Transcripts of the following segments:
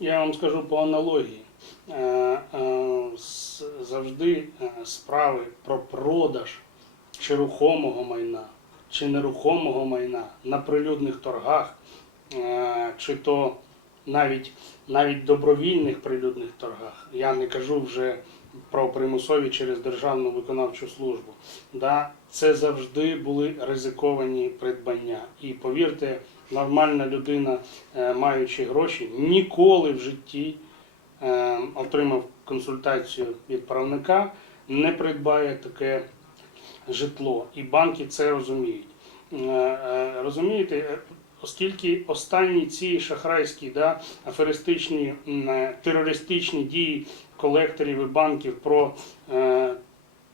я вам скажу по аналогії. Е, е, Завжди е, справи про продаж чи рухомого майна, чи нерухомого майна на прилюдних торгах, чи то навіть, навіть добровільних прилюдних торгах. Я не кажу вже про примусові через державну виконавчу службу. Да, це завжди були ризиковані придбання. І повірте, нормальна людина, е, маючи гроші, ніколи в житті е, отримав консультацію від правника, не придбає таке житло. І банки це розуміють. Е, Розумієте, оскільки останні ці шахрайські, да, аферистичні, е, терористичні дії колекторів і банків про е,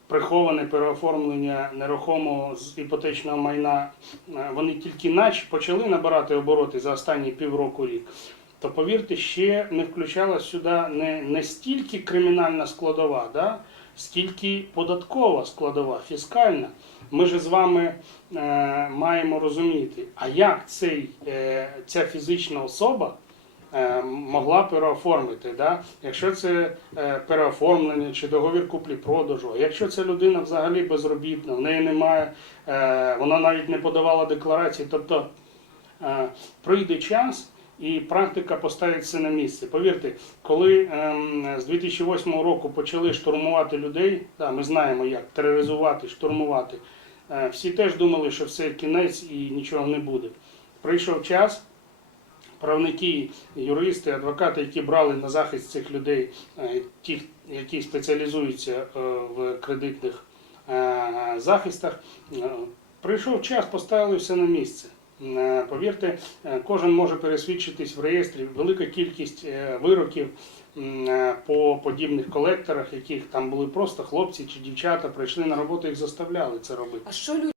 приховане переоформлення нерухомого з іпотечного майна, е, вони тільки наче почали набирати обороти за останні півроку рік. То повірте, ще не включалась сюди не, не стільки кримінальна складова, да, скільки податкова складова, фіскальна. Ми ж з вами е, маємо розуміти, а як цей, е, ця фізична особа е, могла переоформити, да? якщо це е, переоформлення чи договір куплі-продажу, якщо ця людина взагалі безробітна, в неї немає, е, вона навіть не подавала декларації, тобто прийде час. І практика поставить це на місце. Повірте, коли ем, з 2008 року почали штурмувати людей, да, ми знаємо як тероризувати, штурмувати. Е, всі теж думали, що все кінець і нічого не буде. Прийшов час, правники, юристи, адвокати, які брали на захист цих людей, е, ті, які спеціалізуються е, в кредитних е, захистах, прийшов час, поставили все на місце. Е, Повірте, е, кожен може пересвідчитись в реєстрі. Велика кількість е, вироків по подібних колекторах, яких там були просто хлопці чи дівчата, прийшли на роботу, їх заставляли це робити. А що люди